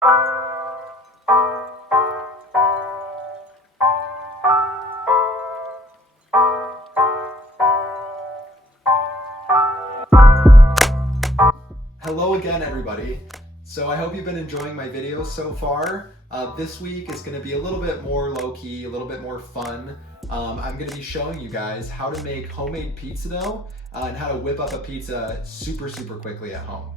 Hello again, everybody. So I hope you've been enjoying my videos so far. This week is going to be a little bit more low-key, a little bit more fun. I'm going to be showing you guys how to make homemade pizza dough and how to whip up a pizza super quickly at home.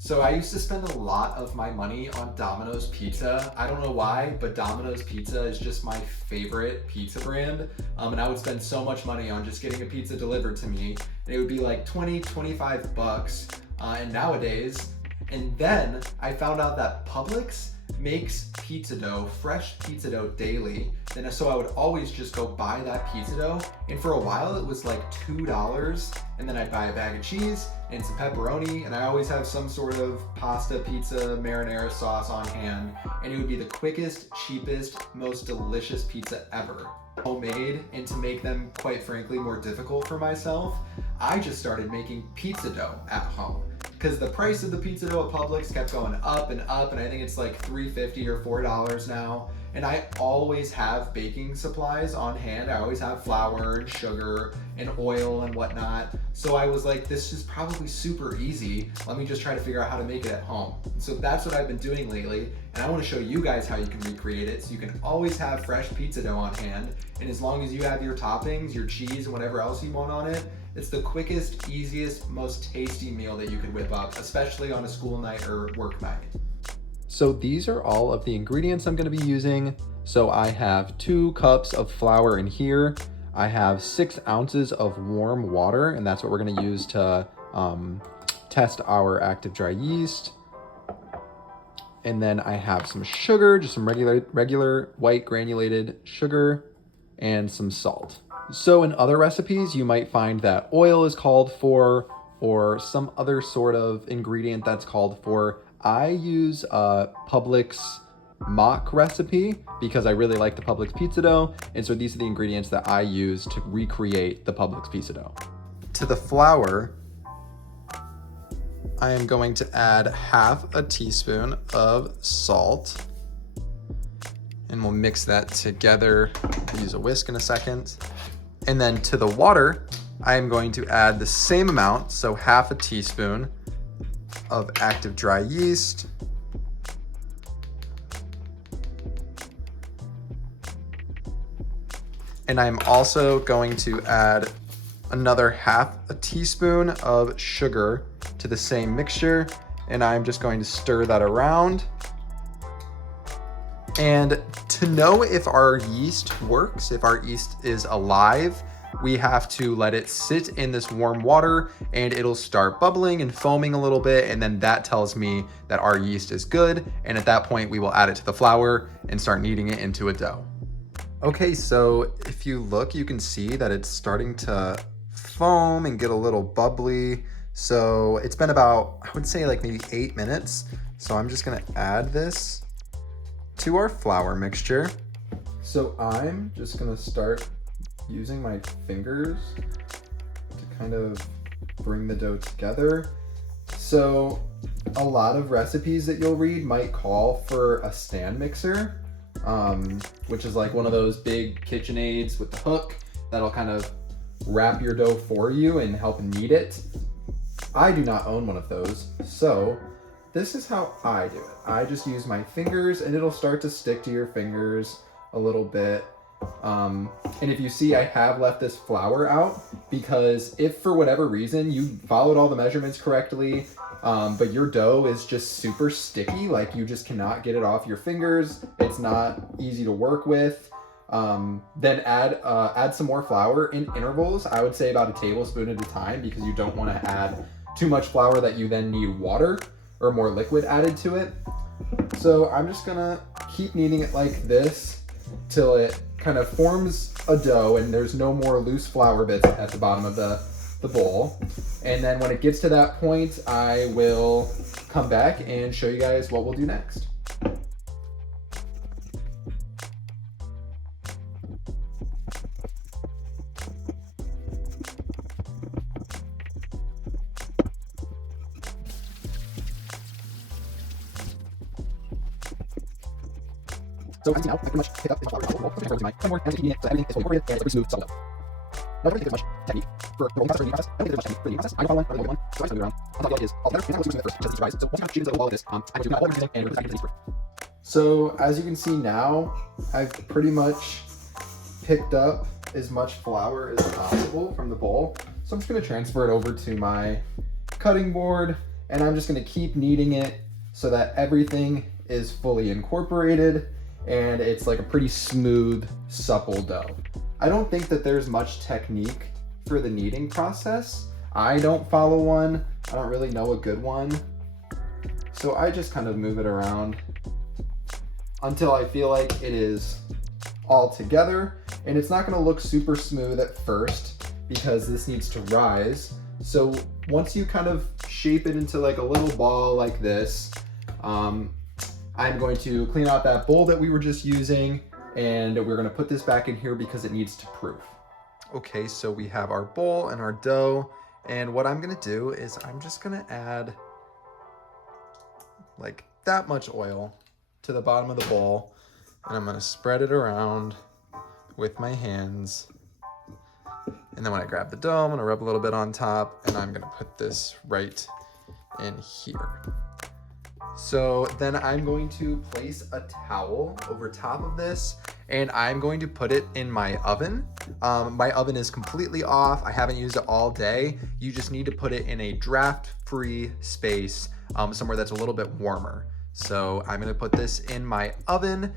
So I used to spend a lot of my money on Domino's Pizza. I don't know why, but Domino's Pizza is just my favorite pizza brand. And I would spend so much money on just getting a pizza delivered to me. And it would be like 25 bucks. And nowadays, and then I found out that Publix makes pizza dough, fresh pizza dough daily. And so I would always just go buy that pizza dough. And for a while it was like $2. And then I'd buy a bag of cheese and some pepperoni. And I always have some sort of pasta, pizza, marinara sauce on hand. And it would be the quickest, cheapest, most delicious pizza ever. Homemade, and to make them, quite frankly, more difficult for myself, I just started making pizza dough at home. Because the price of the pizza dough at Publix kept going up and up, and I think it's like $3.50 or $4 now. And I always have baking supplies on hand. I always have flour and sugar and oil and whatnot. So I was like, this is probably super easy. Let me just try to figure out how to make it at home. And so that's what I've been doing lately. And I want to show you guys how you can recreate it. So you can always have fresh pizza dough on hand. And as long as you have your toppings, your cheese, and whatever else you want on it, it's the quickest, easiest, most tasty meal that you could whip up, especially on a school night or work night. So these are all of the ingredients I'm going to be using. So I have 2 cups of flour in here. I have 6 ounces of warm water, and that's what we're going to use to test our active dry yeast. And then I have some sugar, just some regular white granulated sugar, and some salt. So in other recipes, you might find that oil is called for, or some other sort of ingredient that's called for. I use a Publix mock recipe because I really like the Publix pizza dough, and so these are the ingredients that I use to recreate the Publix pizza dough. To the flour, I am going to add half a teaspoon of salt, and we'll mix that together. Use a whisk in a second. And then to the water, I am going to add the same amount, so half a teaspoon of active dry yeast. And I'm also going to add another half a teaspoon of sugar to the same mixture. And I'm just going to stir that around. And to know if our yeast works, if our yeast is alive, we have to let it sit in this warm water and it'll start bubbling and foaming a little bit. And then that tells me that our yeast is good. And at that point, we will add it to the flour and start kneading it into a dough. Okay, so if you look, you can see that it's starting to foam and get a little bubbly. So it's been about, I would say like maybe 8 minutes. So I'm just gonna add this to our flour mixture. So I'm just gonna start using my fingers to kind of bring the dough together. So a lot of recipes that you'll read might call for a stand mixer, which is like one of those big KitchenAids with the hook that'll kind of wrap your dough for you and help knead it. I do not own one of those, so this is how I do it. I just use my fingers and it'll start to stick to your fingers a little bit. And if you see, I have left this flour out because if for whatever reason you followed all the measurements correctly, but your dough is just super sticky, like you just cannot get it off your fingers, it's not easy to work with, then add some more flour in intervals. I would say about a tablespoon at a time because you don't want to add too much flour that you then need water or more liquid added to it. So I'm just gonna keep kneading it like this till it kind of forms a dough and there's no more loose flour bits at the bottom of the bowl. And then when it gets to that point, I will come back and show you guys what we'll do next. So as you see now, I pretty much pick up as much flour as possible, transfer it to my cutting board, and I'm just heating it so everything is fully incorporated and it's a pretty smooth, supple dough. Now, I don't think there's much technique for the rolling process or the kneading process. I don't think there's much technique for the kneading process. I don't follow one, I don't know one, so I just move it around. On top of that is all together. It's not really smooth at first, because it needs to rise. So once you kind of shoot into the wall of this, I'm going to not all we're using and we're going to put this back into the So as you can see now, I've pretty much picked up as much flour as possible from the bowl. So I'm just going to transfer it over to my cutting board, and I'm just going to keep kneading it so that everything is fully incorporated and it's like a pretty smooth, supple dough. I don't think that there's much technique for the kneading process. I don't follow one. I don't really know a good one. So I just kind of move it around until I feel like it is all together. And it's not gonna look super smooth at first because this needs to rise. So once you kind of shape it into like a little ball like this, I'm going to clean out that bowl that we were just using, and we're gonna put this back in here because it needs to proof. Okay, so we have our bowl and our dough, and what I'm gonna do is I'm just gonna add like that much oil to the bottom of the bowl, and I'm gonna spread it around with my hands. And then when I grab the dough, I'm gonna rub a little bit on top, and I'm gonna put this right in here. So then I'm going to place a towel over top of this, and I'm going to put it in my oven. My oven is completely off. I haven't used it all day. You just need to put it in a draft-free space, somewhere that's a little bit warmer. So I'm gonna put this in my oven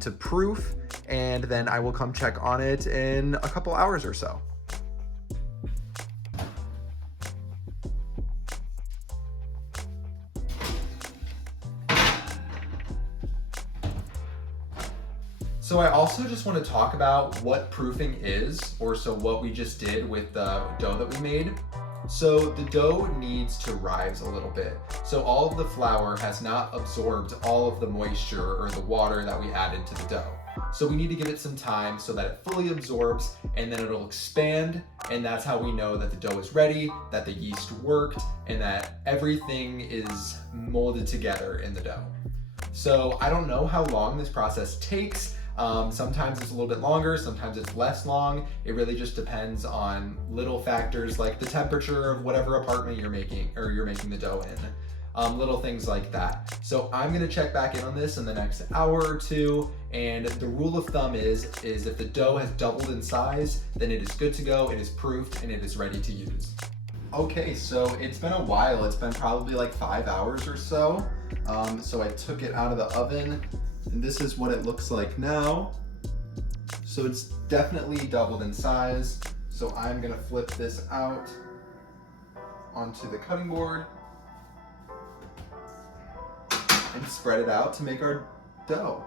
to proof, and then I will come check on it in a couple hours or so. So I also just want to talk about what proofing is, or so what we just did with the dough that we made. So the dough needs to rise a little bit. So all of the flour has not absorbed all of the moisture or the water that we added to the dough. So we need to give it some time so that it fully absorbs, and then it'll expand, and that's how we know that the dough is ready, that the yeast worked, and that everything is molded together in the dough. So I don't know how long this process takes. Sometimes it's a little bit longer, sometimes it's less long. It really just depends on little factors like the temperature of whatever apartment you're making the dough in. Little things like that. So I'm gonna check back in on this in the next hour or two, and the rule of thumb is if the dough has doubled in size, then it is good to go, it is proofed, and it is ready to use. Okay, so it's been a while. It's been probably like 5 hours or so. So I took it out of the oven, and this is what it looks like now. So it's definitely doubled in size. So I'm gonna flip this out onto the cutting board and spread it out to make our dough.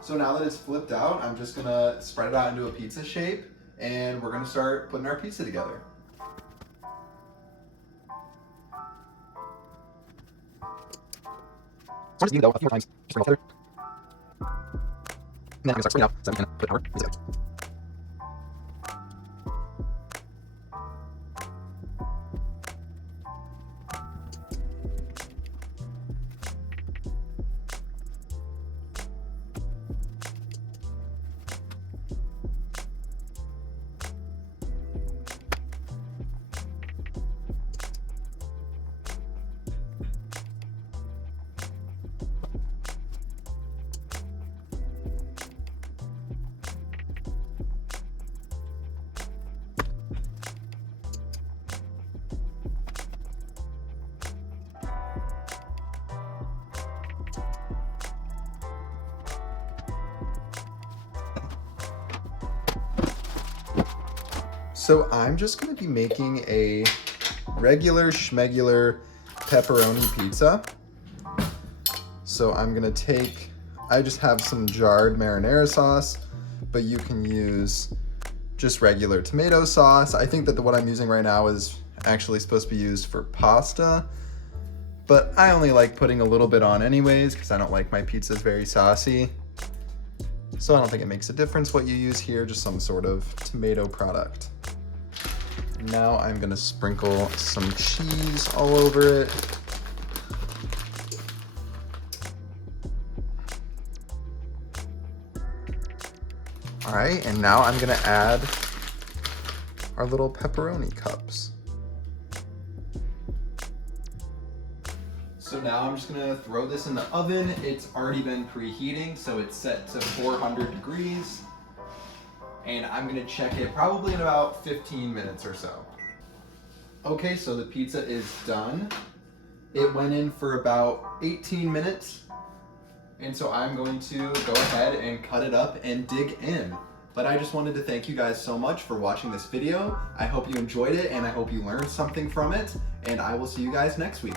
So now that it's flipped out, I'm just gonna spread it out into a pizza shape, and we're gonna start putting our pizza together. So I'm just kneading the dough a few more times, just bring it together. And then I'm gonna start spreading out, so we can put our pizza together. So I'm just gonna be making a regular schmegular pepperoni pizza. So I'm gonna I just have some jarred marinara sauce, but you can use just regular tomato sauce. I think that what I'm using right now is actually supposed to be used for pasta, but I only like putting a little bit on anyways because I don't like my pizzas very saucy. So I don't think it makes a difference what you use here, just some sort of tomato product. Now I'm gonna sprinkle some cheese all over it. All right, and now I'm gonna add our little pepperoni cups. So now I'm just gonna throw this in the oven. It's already been preheating, so it's set to 400 degrees. And I'm gonna check it probably in about 15 minutes or so. Okay, so the pizza is done. It went in for about 18 minutes. And so I'm going to go ahead and cut it up and dig in. But I just wanted to thank you guys so much for watching this video. I hope you enjoyed it and I hope you learned something from it. And I will see you guys next week.